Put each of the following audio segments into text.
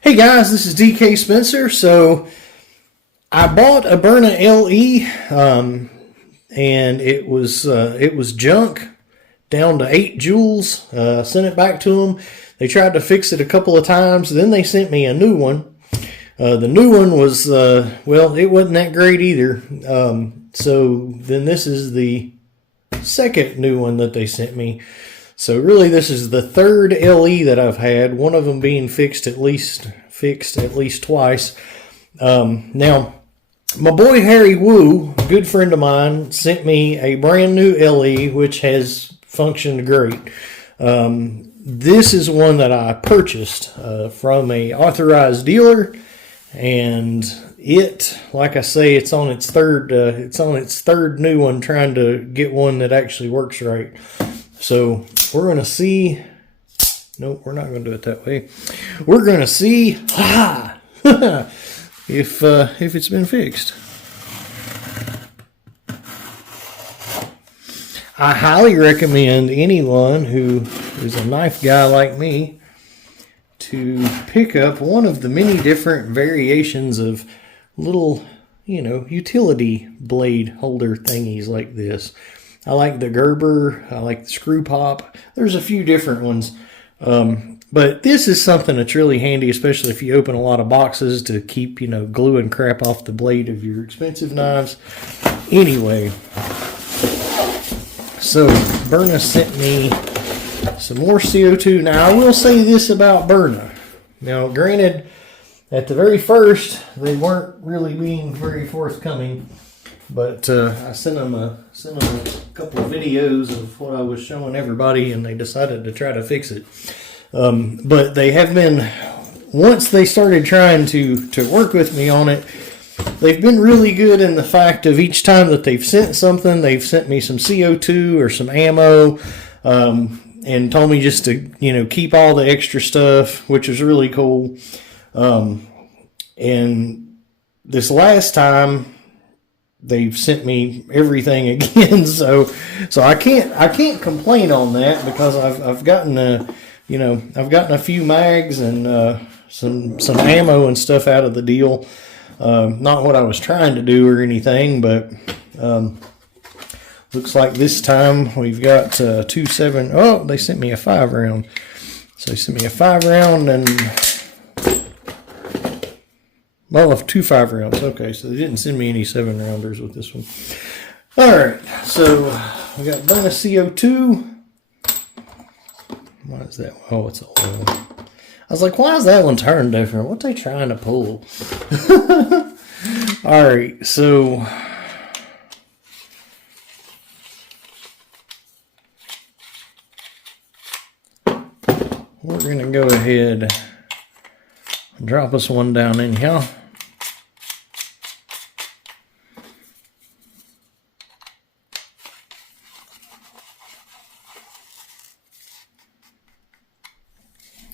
Hey guys, this is DK Spencer. So I bought a Byrna LE, and it was junk, down to 8 joules. Sent it back to them. They tried to fix it a couple of times. Then they sent me a new one. The new one was well, it wasn't that great either. So then this is the second new one that they sent me. So really, this is the third LE that I've had. One of them being fixed at least twice. Now, my boy Harry Wu, a good friend of mine, sent me a brand new LE, which has functioned great. This is one that I purchased from a authorized dealer, and it, like I say, it's on its third new one, trying to get one that actually works right. So we're going to see. Nope, we're not going to do it that way. We're going to see if it's been fixed. I highly recommend anyone who is a knife guy like me to pick up one of the many different variations of little, utility blade holder thingies like this. I like the Gerber. I like the screw pop. There's a few different ones. But this is something that's really handy, especially if you open a lot of boxes, to keep, gluing crap off the blade of your expensive knives. Anyway, so Byrna sent me some more CO2. Now, I will say this about Byrna. Now, granted, at the very first, they weren't really being very forthcoming. But I sent them a couple of videos of what I was showing everybody, and they decided to try to fix it. But they have been, once they started trying to work with me on it, they've been really good in the fact of each time that they've sent something, they've sent me some CO2 or some ammo, and told me just to, keep all the extra stuff, which is really cool. And this last time, they've sent me everything again, so I can't complain on that, because I've gotten a few mags and some ammo and stuff out of the deal. Not what I was trying to do or anything, but looks like this time we've got 2.7. Oh, they sent me a 5-round. So they sent me a 5-round and. Well, of 2 5-rounds. Okay, so they didn't send me any 7-rounders with this one. All right, so we got Byrna CO2. Why is that? Oh, it's oil. I was like, why is that one turned different? What are they trying to pull? All right, so we're going to go ahead and drop us one down in here.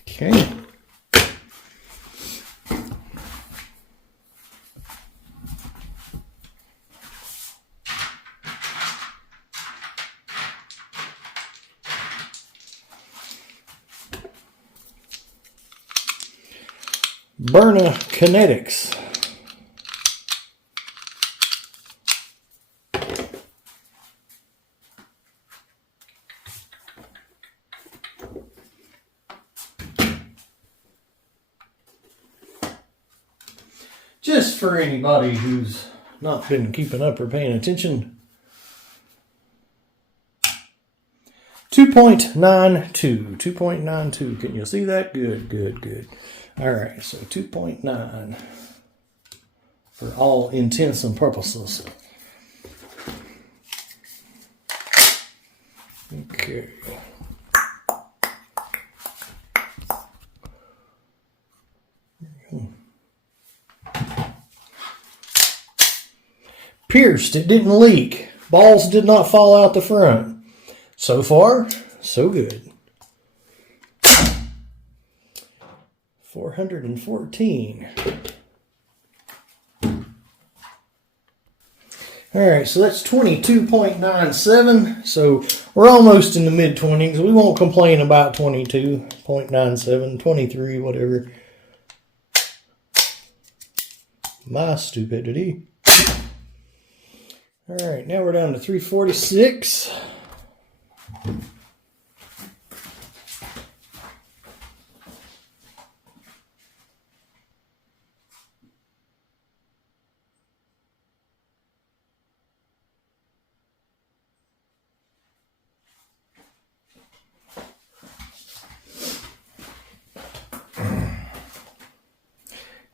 Okay. Byrna Kinetics. Just for anybody who's not been keeping up or paying attention, 2.92. 2.92. Can you see that? Good. All right, so 2.9 for all intents and purposes. Okay. Pierced, it didn't leak. Balls did not fall out the front. So far, so good. 414. All right, so that's 22.97. So we're almost in the mid-20s. We won't complain about 22.97, 23, whatever. My stupidity. All right, now we're down to 346.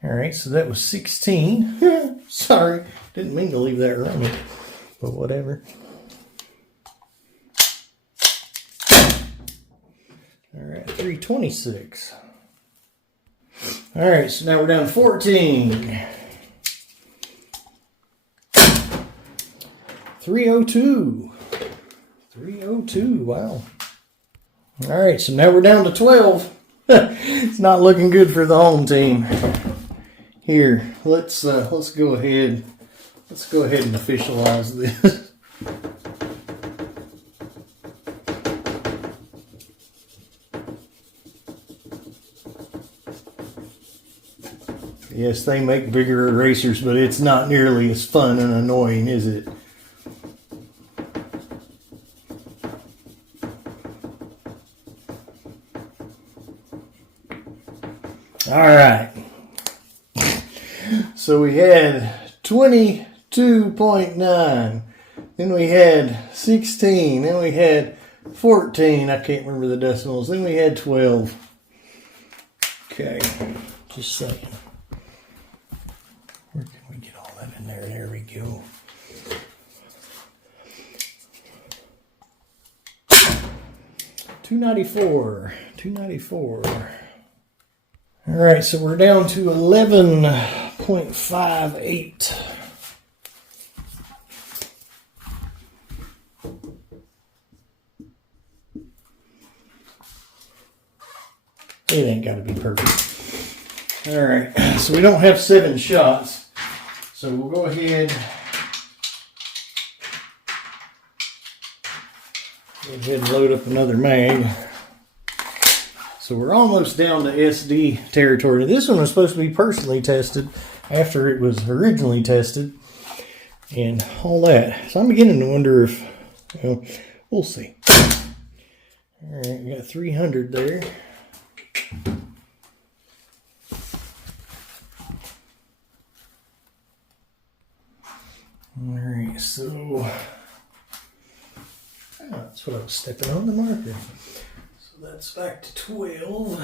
All right, so that was 16. Sorry, didn't mean to leave that running, but whatever. All right, 326. All right, so now we're down to 14. 302. 302, wow. All right, so now we're down to 12. It's not looking good for the home team. Here, let's go ahead. Let's go ahead and officialize this. Yes, they make bigger erasers, but it's not nearly as fun and annoying, is it? All right. So we had 22.9. Then we had 16. Then we had 14. I can't remember the decimals. Then we had 12. Okay. Just saying. Where can we get all that in there? There we go. $294. $294. All right, so we're down to 11.58. It ain't got to be perfect. All right, so we don't have 7 shots. So we'll go ahead. Go ahead and load up another mag. So we're almost down to SD territory. This one was supposed to be personally tested after it was originally tested and all that. So I'm beginning to wonder if, well, we'll see. All right, we got 300 there. All right, so that's what I was stepping on the marker. That's back to 12.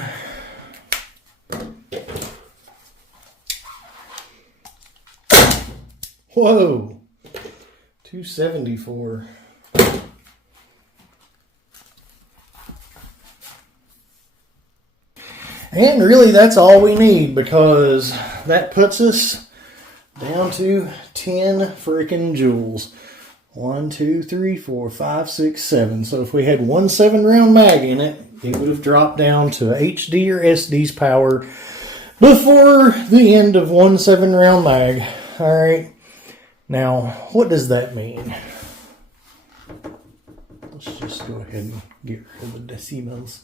Whoa, 274. And really that's all we need, because that puts us down to 10 freaking joules. 1, 2, 3, 4, 5, 6, 7. So if we had one 7-round mag in it, it would have dropped down to HD or SD's power before the end of one 7-round mag. All right. Now, what does that mean? Let's just go ahead and get rid of the decimals.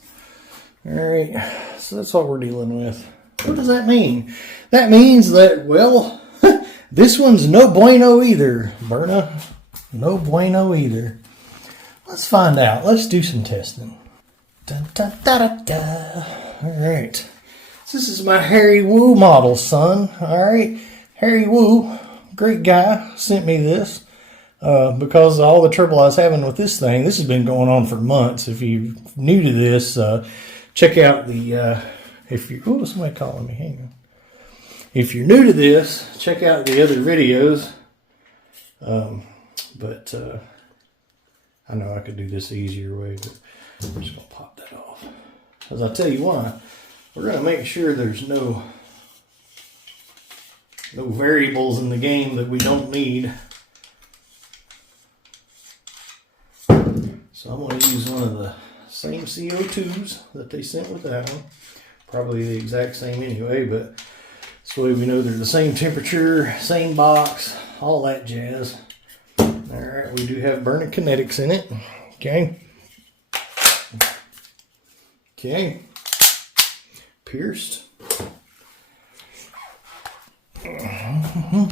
All right. So that's what we're dealing with. What does that mean? That means that, well, this one's no bueno either, Byrna. No bueno either. Let's find out. Let's do some testing. Dun, dun, da, da, da. All right. So this is my Harry Woo model, son. All right. Harry Woo, great guy, sent me this because of all the trouble I was having with this thing. This has been going on for months. If you're new to this, check out the, oh, somebody calling me. Hang on. If you're new to this, check out the other videos. But I know I could do this the easier way, but I'm just going to pop that off. As I'll tell you why, we're going to make sure there's no variables in the game that we don't need. So I'm going to use one of the same CO2s that they sent with that one. Probably the exact same anyway, but this way we know they're the same temperature, same box, all that jazz. All right, we do have Byrna kinetics in it. Okay. Okay. Pierced. All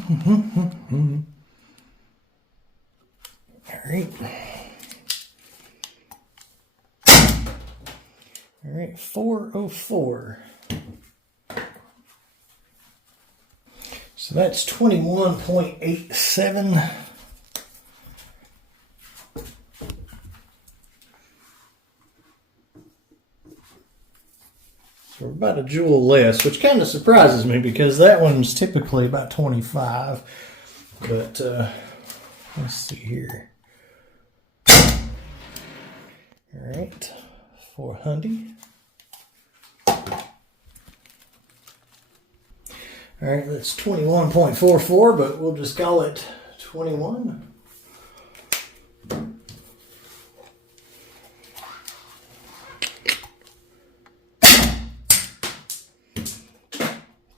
right, 404. So that's 21.87. So we're about a joule less, which kind of surprises me because that one's typically about 25. But let's see here. All right, 400. All right, that's 21.44, but we'll just call it 21.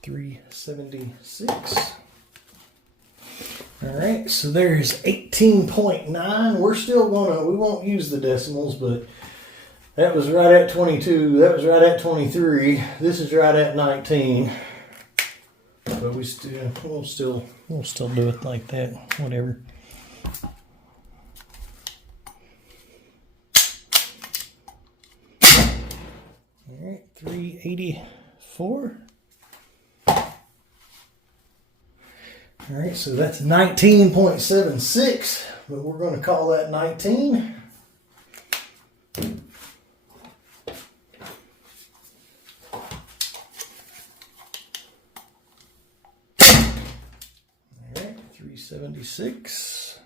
$376. All right, so there's 18.9. We're still we won't use the decimals, but that was right at 22. That was right at 23. This is right at 19. But we'll still do it like that. Whatever. All right, 384. All right, so that's 19.76, but we're going to call that 19. All right, 376.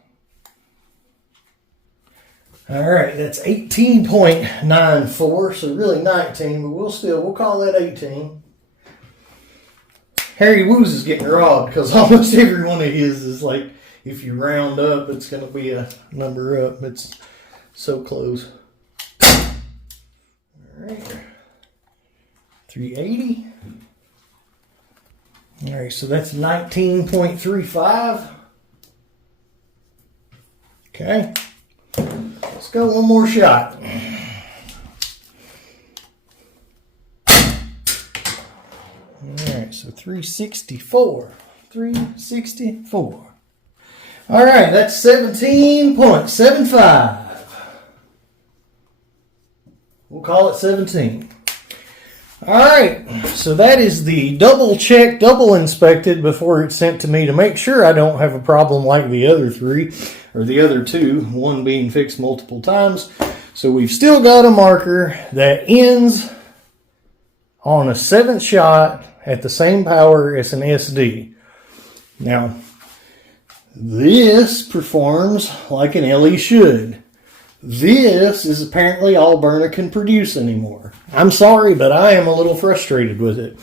All right, that's 18.94, so really 19, but we'll call that 18. Harry Woos is getting robbed because almost every one of his is like, if you round up, it's going to be a number up. It's so close. All right. 380. All right, so that's 19.35. Okay. Let's go one more shot. So 364. 364. All right, that's 17.75. We'll call it 17. All right, so that is the double checked, double inspected before it's sent to me to make sure I don't have a problem like the other three, or the other two, one being fixed multiple times. So we've still got a marker that ends on a 7th shot at the same power as an SD. Now, this performs like an LE should. This is apparently all Byrna can produce anymore. I'm sorry, but I am a little frustrated with it.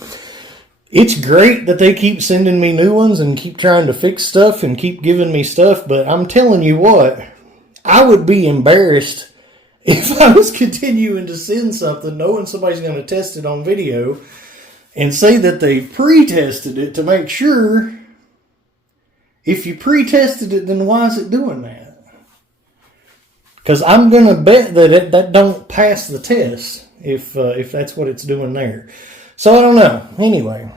It's great that they keep sending me new ones and keep trying to fix stuff and keep giving me stuff, but I'm telling you what, I would be embarrassed if I was continuing to send something knowing somebody's going to test it on video and say that they pre-tested it to make sure. If you pre-tested it, then why is it doing that? Because I'm going to bet that that don't pass the test if that's what it's doing there. So I don't know. Anyway.